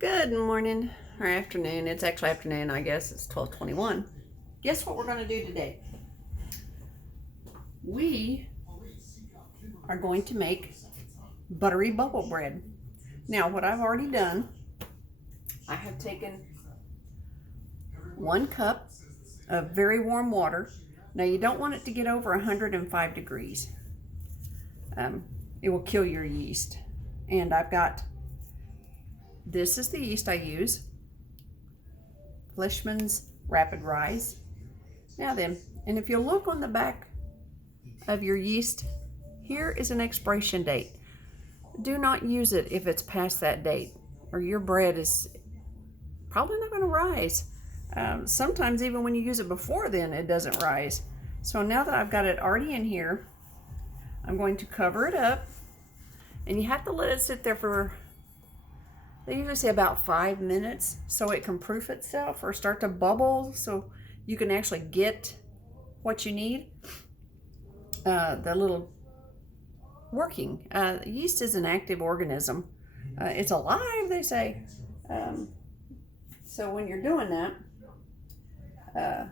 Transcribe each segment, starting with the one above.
Good morning or afternoon. It's actually afternoon, I guess. It's 12:21. Guess what we're going to do today? We are going to make buttery bubble bread. Now, what I've already done, I have taken 1 cup of very warm water. Now, you don't want it to get over 105 degrees. It will kill your yeast. And I've got, this is the yeast I use, Fleischmann's Rapid Rise. Now then, and if you look on the back of your yeast, here is an expiration date. Do not use it if it's past that date, or your bread is probably not going to rise. Sometimes even when you use it before then, it doesn't rise. So now that I've got it already in here, I'm going to cover it up, and you have to let it sit there for, they usually say about 5 minutes, so it can proof itself or start to bubble, so you can actually get what you need. The little working. Yeast is an active organism. It's alive, they say. So when you're doing that,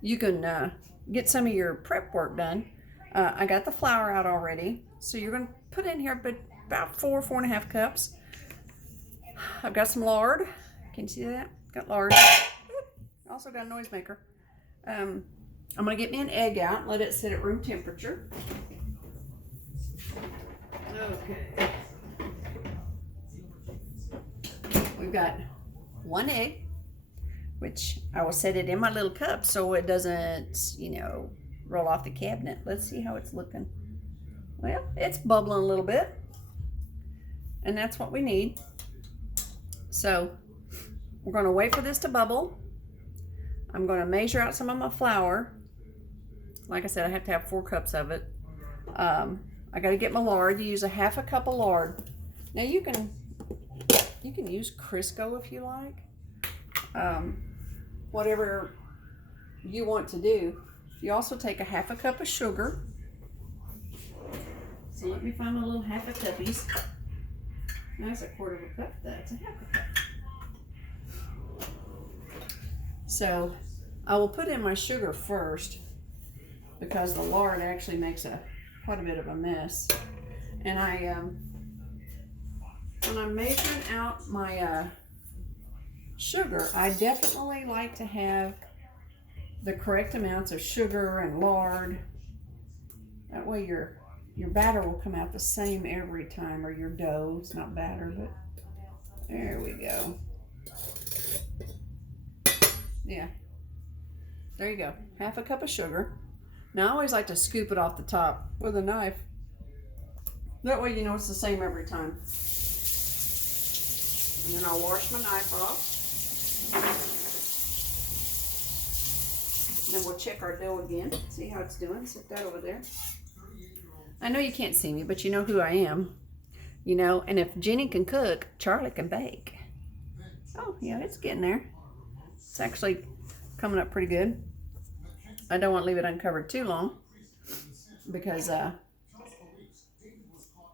you can get some of your prep work done. I got the flour out already, so you're going to put in here about 4.5 cups. I've got some lard. Can you see that? Got lard. Also got a noisemaker. I'm going to get me an egg out and let it sit at room temperature. Okay. We've got 1 egg, which I will set it in my little cup so it doesn't, roll off the cabinet. Let's see how it's looking. Well, it's bubbling a little bit, and that's what we need. So we're going to wait for this to bubble. I'm going to measure out some of my flour. Like I said, I have to have 4 cups of it. I got to get my lard. You use a 1/2 cup of lard. Now you can use Crisco if you like. Whatever you want to do. You also take a 1/2 cup of sugar. So let me find my little 1/2 cuppies. That's a 1/4 cup. That's a 1/2 cup. So I will put in my sugar first because the lard actually makes quite a bit of a mess. And when I'm measuring out my sugar, I definitely like to have the correct amounts of sugar and lard. That way your batter will come out the same every time, or your dough. It's not batter, but there we go. Yeah, there you go. 1/2 cup of sugar. Now I always like to scoop it off the top with a knife. That way you know it's the same every time. And then I'll wash my knife off. And then we'll check our dough again. See how it's doing. Set that over there. I know you can't see me, but you know who I am. And if Jenny can cook, Charlie can bake. Oh, yeah, it's getting there. It's actually coming up pretty good. I don't want to leave it uncovered too long because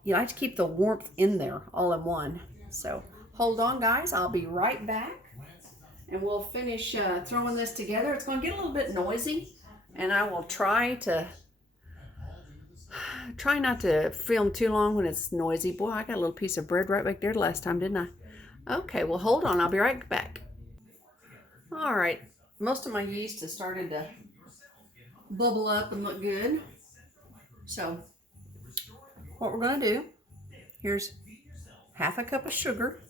you like to keep the warmth in there all in one. So hold on, guys. I'll be right back, and we'll finish throwing this together. It's going to get a little bit noisy, and I will try not to film too long when it's noisy. Boy, I got a little piece of bread right back there last time, didn't I? Okay, well, hold on. I'll be right back. All right. Most of my yeast has started to bubble up and look good. So what we're going to do, here's 1/2 cup of sugar.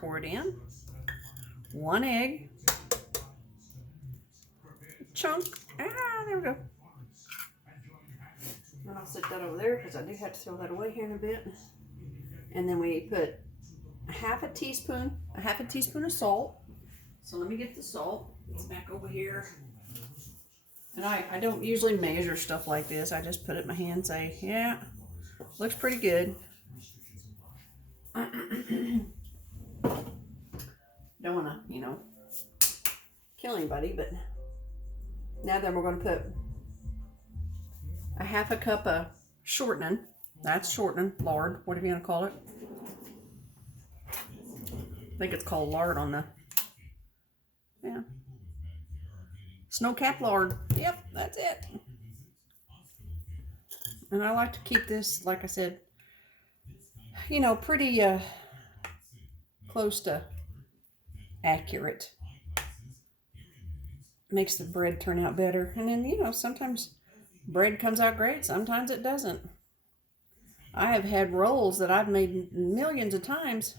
Pour it in. 1 egg. Chunk. There we go. And I'll set that over there because I do have to throw that away here in a bit. And then we put a 1/2 teaspoon of salt. So let me get the salt. It's back over here. And I don't usually measure stuff like this. I just put it in my hand and say, yeah, looks pretty good. Don't want to, kill anybody, but now then we're going to put a 1/2 cup of shortening. That's shortening, lard, whatever you want to call it. I think it's called lard on the, yeah. Snow-capped lard. Yep, that's it. And I like to keep this, like I said, you know, pretty close to accurate. Makes the bread turn out better. And then, you know, sometimes bread comes out great, sometimes it doesn't. I have had rolls that I've made millions of times,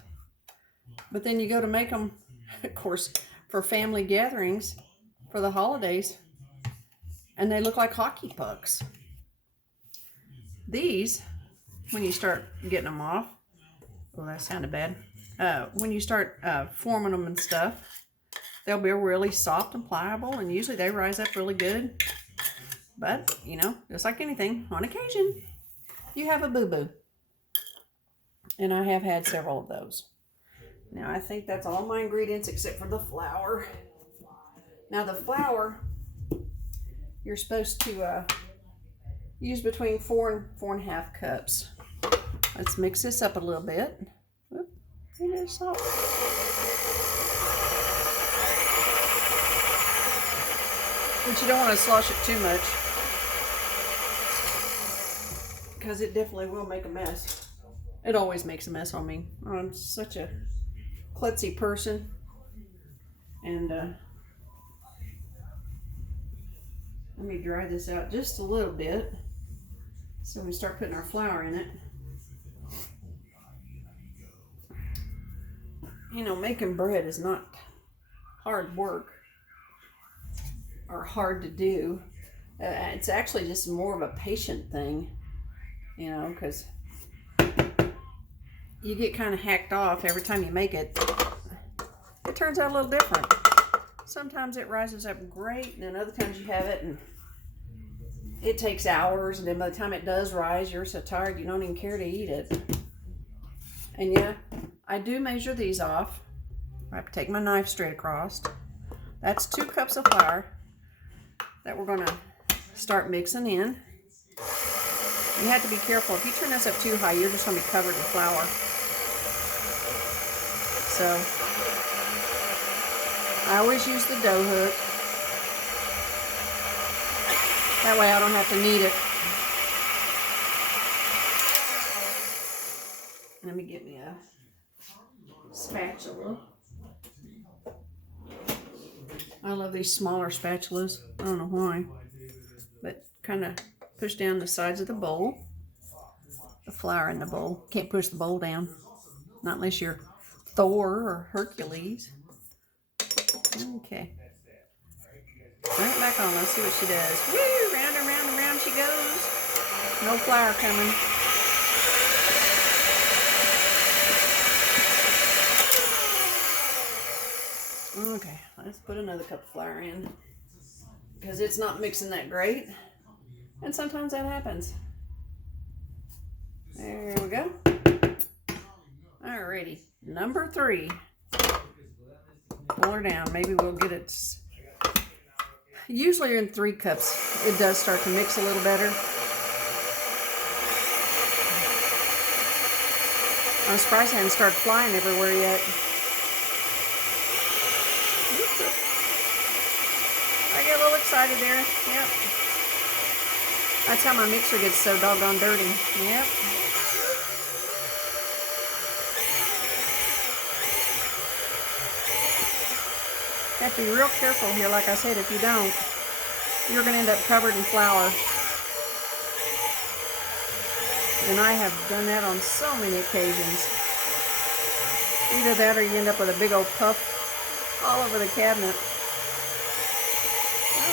but then you go to make them, of course, for family gatherings, for the holidays, and they look like hockey pucks. These, when you start getting them off, oh, that sounded bad. When you start forming them and stuff, they'll be really soft and pliable, and usually they rise up really good. But, you know, just like anything, on occasion, you have a boo-boo. And I have had several of those. Now, I think that's all my ingredients except for the flour. Now, the flour, you're supposed to use between 4 and 4.5 cups. Let's mix this up a little bit. Whoop, there's salt. But you don't want to slosh it too much, because it definitely will make a mess. It always makes a mess on me. I'm such a klutzy person. And let me dry this out just a little bit so we start putting our flour in it. You know, making bread is not hard work or hard to do. It's actually just more of a patient thing, you know, because you get kind of hacked off every time you make it. It turns out a little different. Sometimes it rises up great, and then other times you have it and it takes hours, and then by the time it does rise, you're so tired you don't even care to eat it. And yeah, I do measure these off. I have to take my knife straight across. That's 2 cups of flour that we're going to start mixing in. You have to be careful. If you turn this up too high, you're just going to be covered in flour. So I always use the dough hook. That way I don't have to knead it. Let me get me a spatula. I love these smaller spatulas. I don't know why. But kind of push down the sides of the bowl. The flour in the bowl. Can't push the bowl down. Not unless you're Thor or Hercules. Okay. Bring it back on. Let's see what she does. Woo! Round and round and round she goes. No flour coming. Okay, let's put another cup of flour in, because it's not mixing that great, and sometimes that happens. There we go. Alrighty, number 3. Pull her down. Maybe we'll get it. Usually in 3 cups, it does start to mix a little better. I'm surprised I haven't started flying everywhere yet. I get a little excited there. Yep. That's how my mixer gets so doggone dirty. Yep. Have to be real careful here. Like I said, if you don't, you're going to end up covered in flour. And I have done that on so many occasions. Either that or you end up with a big old puff all over the cabinet.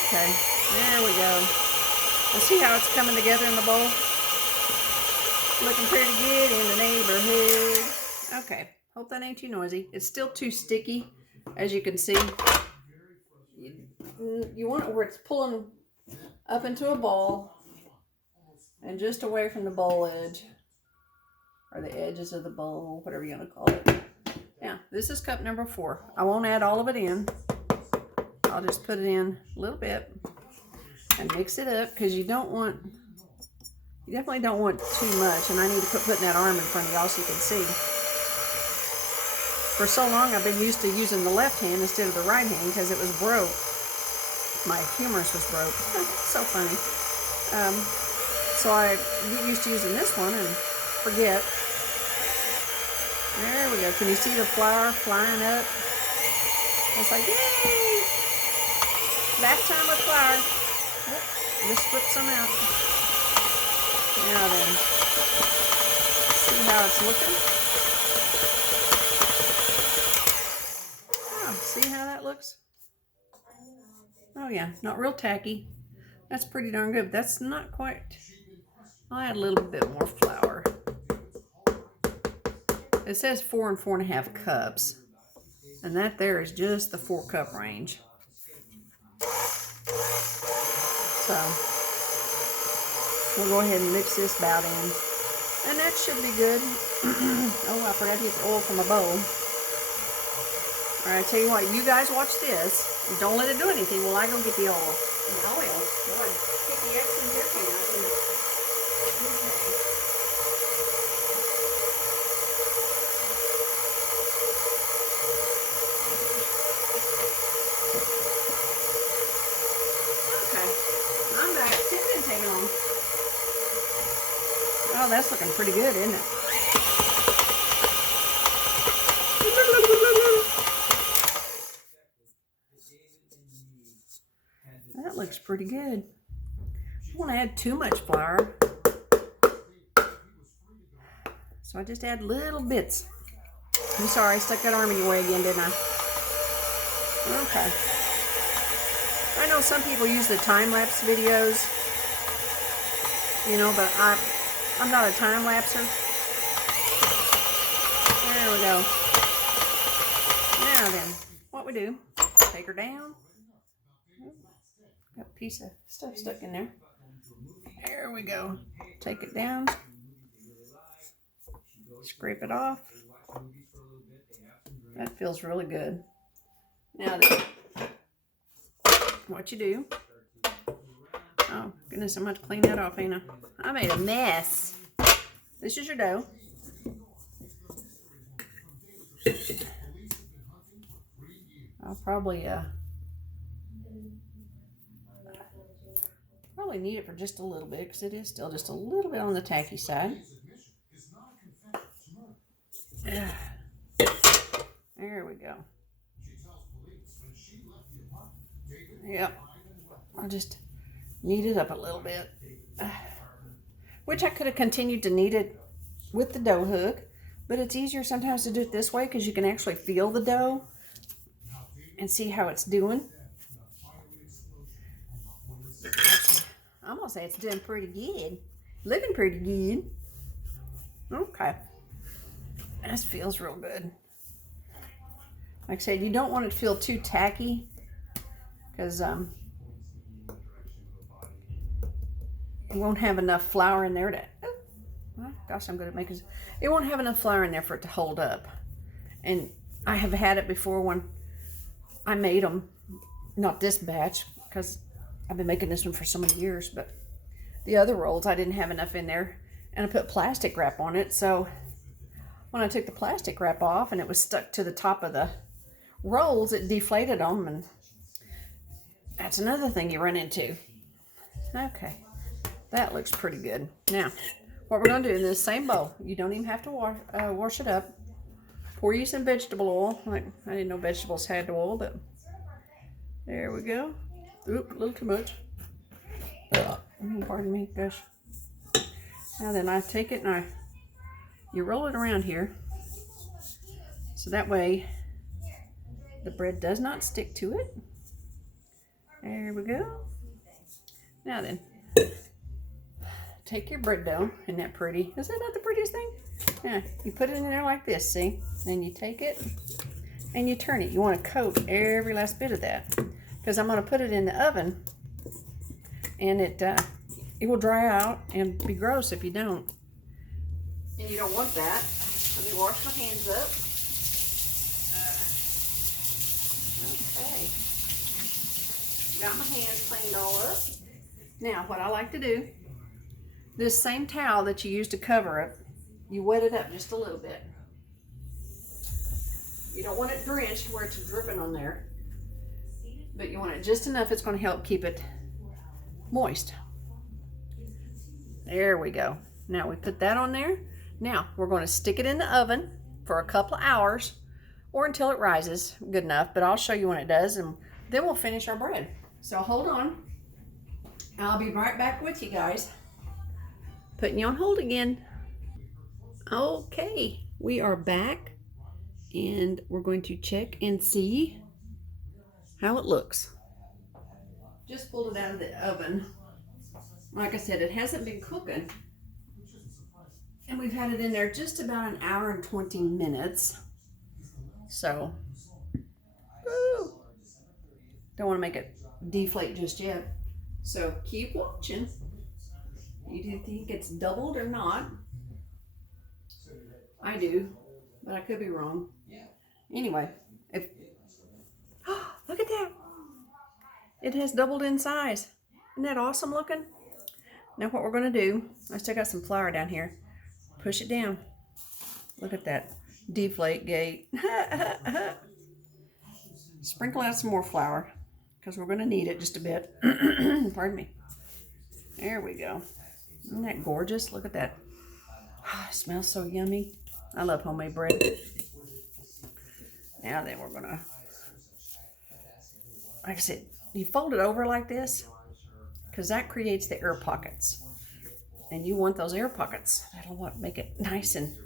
Okay, there we go. And see how it's coming together in the bowl? Looking pretty good in the neighborhood. Okay, hope that ain't too noisy. It's still too sticky, as you can see. You want it where it's pulling up into a ball and just away from the bowl edge, or the edges of the bowl, whatever you want to call it. Now, this is cup number 4. I won't add all of it in. I'll just put it in a little bit and mix it up, because you definitely don't want too much. And I need to quit putting that arm in front of y'all so you can see. For so long, I've been used to using the left hand instead of the right hand because it was broke. My humerus was broke. So funny. So I get used to using this one and forget. There we go. Can you see the flour flying up? It's like, yay! Bath time with flour. Oh, just flip some out. Now then, see how it's looking? Oh, see how that looks? Oh yeah, not real tacky. That's pretty darn good. That's not quite. I'll add a little bit more flour. It says 4 and 4.5 cups. And that there is just the 4-cup range. So we'll go ahead and mix this about in. And that should be good. Oh, I forgot to get the oil from a bowl. All right, I tell you what, you guys watch this. Don't let it do anything while I go get the oil. The oil? Boy, pick the X in your can out, didn't it? Okay, I'm back. See, it didn't take long. Oh, that's looking pretty good, isn't it? That looks pretty good. I don't want to add too much flour. So I just add little bits. I'm sorry, I stuck that arm in your way again, didn't I? Okay. I know some people use the time-lapse videos, you know, but I'm not a time-lapser. There we go. Now then, what we do, take her down. Got a piece of stuff stuck in there. There we go. Take it down. Scrape it off. That feels really good. Now then, what you do. Oh, goodness, I'm going to clean that off, ain't I? I made a mess. This is your dough. I'll probably need it for just a little bit because it is still just a little bit on the tacky side. There we go. Yep. I'll just knead it up a little bit. Which I could have continued to knead it with the dough hook, but it's easier sometimes to do it this way because you can actually feel the dough and see how it's doing. I'm gonna say it's doing pretty good. Looking pretty good. Okay. This feels real good. Like I said, you don't want it to feel too tacky because it won't have enough flour in there to, oh, gosh, I'm good at making, it won't have enough flour in there for it to hold up. And I have had it before when I made them, not this batch, because I've been making this one for so many years, but the other rolls, I didn't have enough in there, and I put plastic wrap on it, so when I took the plastic wrap off and it was stuck to the top of the rolls, it deflated them, and that's another thing you run into. Okay, that looks pretty good. Now, what we're going to do in this same bowl, you don't even have to wash it up. Pour you some vegetable oil. Like, I didn't know vegetables had oil, but there we go. Oop, a little too much. Pardon me, gosh. Now then, I take it and you roll it around here, so that way the bread does not stick to it. There we go. Now then, take your bread dough. Isn't that pretty? Is that not the prettiest thing? Yeah, you put it in there like this, see? Then you take it and you turn it. You want to coat every last bit of that, because I'm going to put it in the oven, and it will dry out and be gross if you don't. And you don't want that. Let me wash my hands up. Okay. Got my hands cleaned all up. Now, what I like to do, this same towel that you use to cover it, you wet it up just a little bit. don't want it drenched where it's dripping on there, but you want it just enough. It's going to help keep it moist. There we go. Now we put that on there. Now we're going to stick it in the oven for a couple of hours or until it rises good enough, but I'll show you when it does, and then we'll finish our bread. So hold on. I'll be right back with you guys. Putting you on hold again. Okay, we are back, and we're going to check and see how it looks. Just pulled it out of the oven. Like I said, it hasn't been cooking, and we've had it in there just about an hour and 20 minutes. So, woo, don't want to make it deflate just yet. So keep watching. You do think it's doubled or not? I do, but I could be wrong. Anyway, look at that. It has doubled in size. Isn't that awesome looking? Now what we're going to do, I still got some flour down here. Push it down. Look at that. Deflate gate. Sprinkle out some more flour because we're going to need it just a bit. Pardon me. There we go. Isn't that gorgeous? Look at that. It smells so yummy. I love homemade bread. Now then we're going to, like I said, you fold it over like this because that creates the air pockets. And you want those air pockets. That'll what make it nice and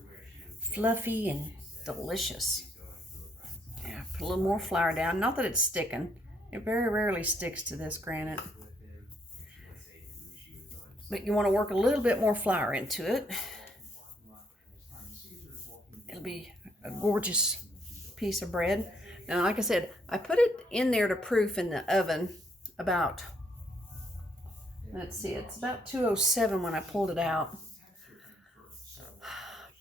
fluffy and delicious. Yeah, put a little more flour down. Not that it's sticking. It very rarely sticks to this granite. But you want to work a little bit more flour into it. It'll be a gorgeous piece of bread. Now, like I said, I put it in there to proof in the oven about, let's see, it's about 207 when I pulled it out.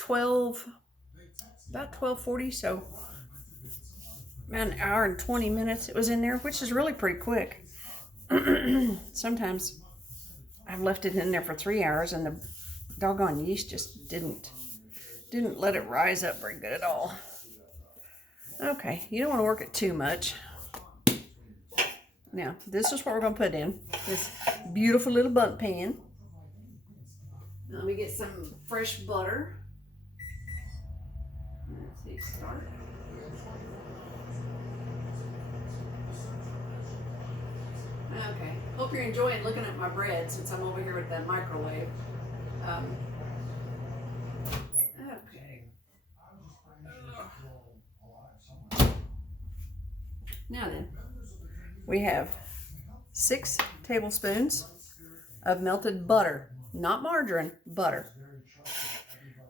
About 12:40, so about an hour and 20 minutes it was in there, which is really pretty quick. Sometimes I've left it in there for 3 hours and the doggone yeast just didn't let it rise up very good at all. Okay, you don't want to work it too much. Now, this is what we're going to put in this beautiful little bundt pan. Let me get some fresh butter. Let's see, start. Okay, hope you're enjoying looking at my bread since I'm over here with that microwave. Okay. Now then, we have 6 tablespoons of melted butter, not margarine, butter.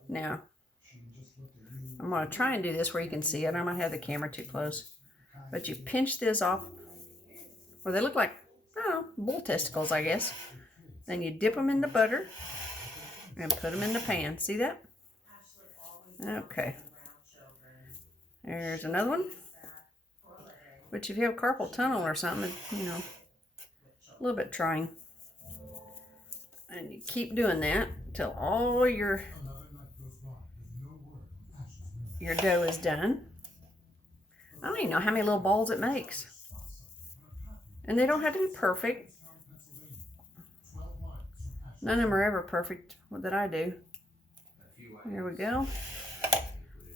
Now, I'm going to try and do this where you can see it. I might have the camera too close. But you pinch this off, or they look like, I don't know, bull testicles, I guess. Then you dip them in the butter and put them in the pan. See that? Okay. There's another one. Which if you have carpal tunnel or something, you know, a little bit trying. And you keep doing that until all your dough is done. I don't even know how many little balls it makes. And they don't have to be perfect. None of them are ever perfect that I do. There we go.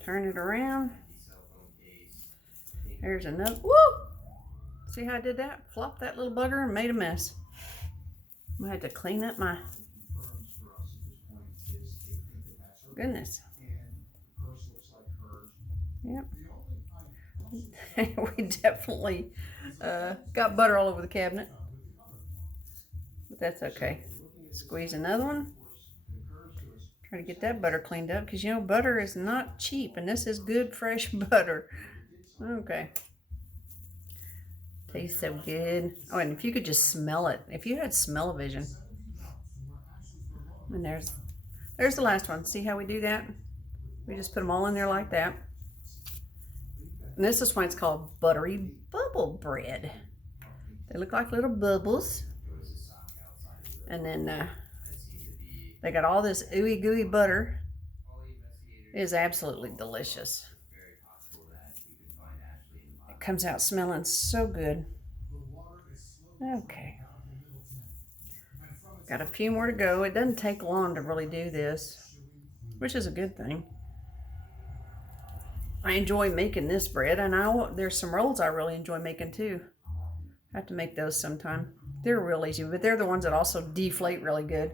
Turn it around. There's another. Woo! See how I did that? Flopped that little bugger and made a mess. I had to clean up my goodness. Yep. We definitely got butter all over the cabinet. But that's okay. Squeeze another one. Try to get that butter cleaned up because, you know, butter is not cheap. And this is good, fresh butter. Okay. Tastes so good. Oh, and if you could just smell it. If you had smell-o-vision. And there's the last one. See how we do that? We just put them all in there like that. And this is why it's called buttery bubble bread. They look like little bubbles. And then they got all this ooey gooey butter. It is absolutely delicious. comes out smelling so good. Okay. Got a few more to go. It doesn't take long to really do this, which is a good thing. I enjoy making this bread, and there's some rolls I really enjoy making too. I have to make those sometime. They're real easy, but they're the ones that also deflate really good,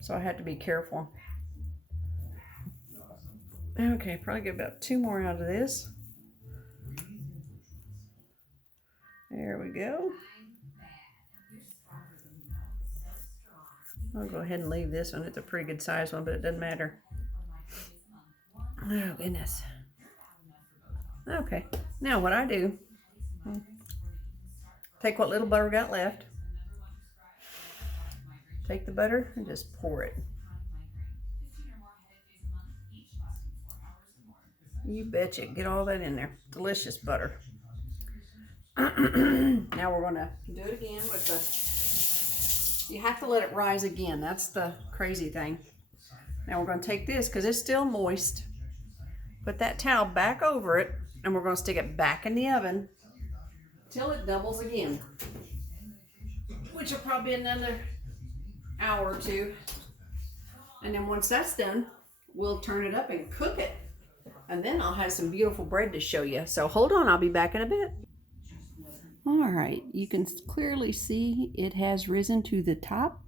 so I have to be careful. Okay, probably get about 2 more out of this. There we go. I'll go ahead and leave this one. It's a pretty good size one, but it doesn't matter. Oh, goodness. Okay, now what I do, take what little butter we got left, take the butter and just pour it. You betcha, get all that in there. Delicious butter. Now we're gonna do it again with you have to let it rise again. That's the crazy thing. Now we're gonna take this, because it's still moist, put that towel back over it, and we're gonna stick it back in the oven till it doubles again, which will probably be another hour or 2. And then once that's done, we'll turn it up and cook it. And then I'll have some beautiful bread to show you. So hold on, I'll be back in a bit. All right, you can clearly see it has risen to the top.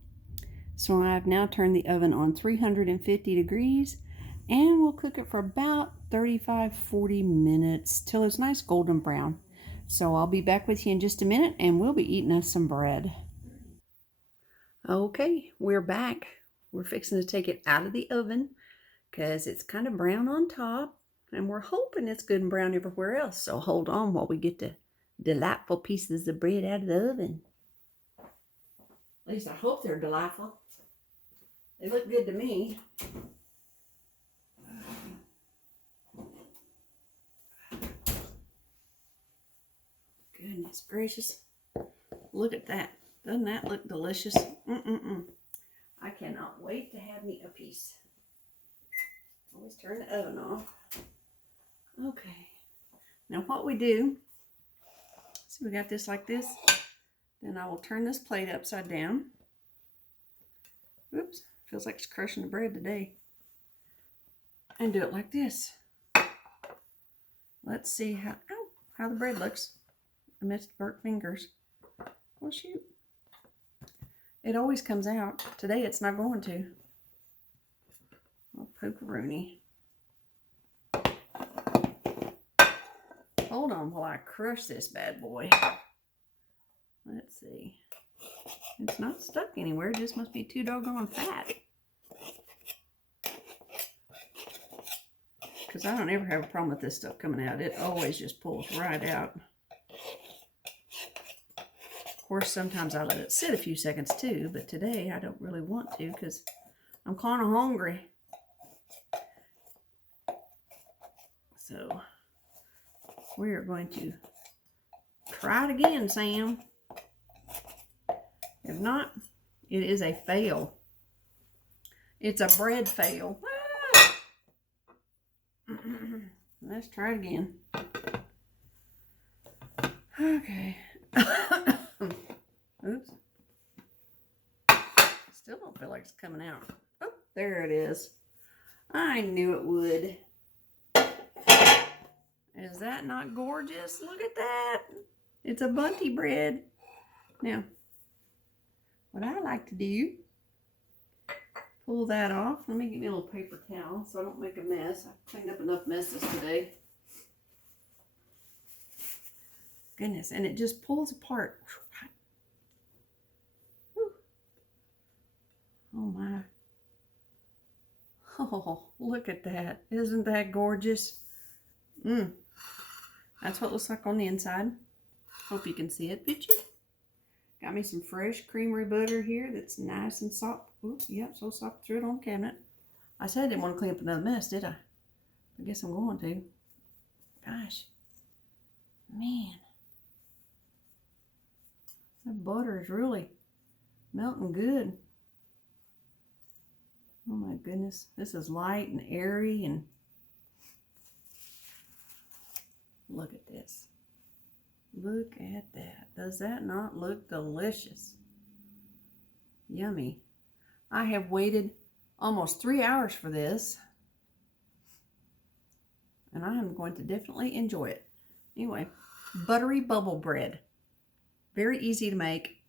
So I've now turned the oven on 350 degrees, and we'll cook it for about 35-40 minutes till it's nice golden brown. So I'll be back with you in just a minute, and we'll be eating us some bread. Okay, we're back. We're fixing to take it out of the oven because it's kind of brown on top, and we're hoping it's good and brown everywhere else. So hold on while we get the delightful pieces of bread out of the oven. At least I hope they're delightful. They look good to me. Goodness gracious. Look at that. Doesn't that look delicious? I cannot wait to have me a piece. Always turn the oven off. Okay. Now what we do, so we got this like this. Then I will turn this plate upside down. Oops, feels like it's crushing the bread today. And do it like this. Let's see how the bread looks amidst burnt fingers. Well, shoot. It always comes out. Today it's not going to. Oh, pooperoonie. Hold on while I crush this bad boy. Let's see. It's not stuck anywhere. It just must be too doggone fat. Because I don't ever have a problem with this stuff coming out. It always just pulls right out. Of course, sometimes I let it sit a few seconds too, but today I don't really want to because I'm kind of hungry. So we are going to try it again, Sam. If not, it is a fail. It's a bread fail. Let's try it again. Okay. Oops. Still don't feel like it's coming out. Oh, there it is. I knew it would. Is that not gorgeous? Look at that. It's a bunty bread. Now, what I like to do, pull that off. Let me get me a little paper towel so I don't make a mess. I've cleaned up enough messes today. Goodness, and it just pulls apart. Whew. Oh my. Oh, look at that. Isn't that gorgeous? That's what it looks like on the inside. Hope you can see it. Did you? Got me some fresh creamery butter here that's nice and soft. Oops, yep, so soft through it on the cabinet. I said I didn't want to clean up another mess, did I? I guess I'm going to. Gosh. Man. That butter is really melting good. Oh my goodness. This is light and airy, and look at this. Look at that. Does that not look delicious? Yummy. I have waited almost 3 hours for this, and I am going to definitely enjoy it. Anyway, buttery bubble bread. Very easy to make.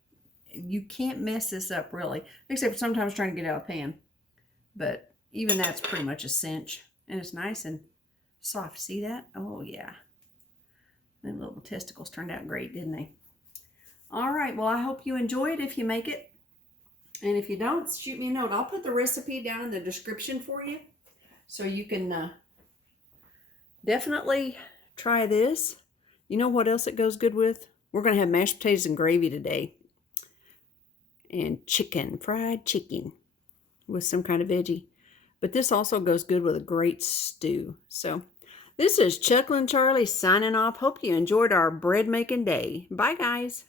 You can't mess this up really, except sometimes trying to get out of the pan. But even that's pretty much a cinch. And it's nice and soft. See that? Oh yeah. Them little testicles turned out great, didn't they? All right, well, I hope you enjoy it if you make it. And if you don't, shoot me a note. I'll put the recipe down in the description for you, so you can definitely try this. You know what else it goes good with? We're going to have mashed potatoes and gravy today. And chicken, fried chicken with some kind of veggie. But this also goes good with a great stew. So this is Chucklin' Charlie signing off. Hope you enjoyed our bread making day. Bye, guys.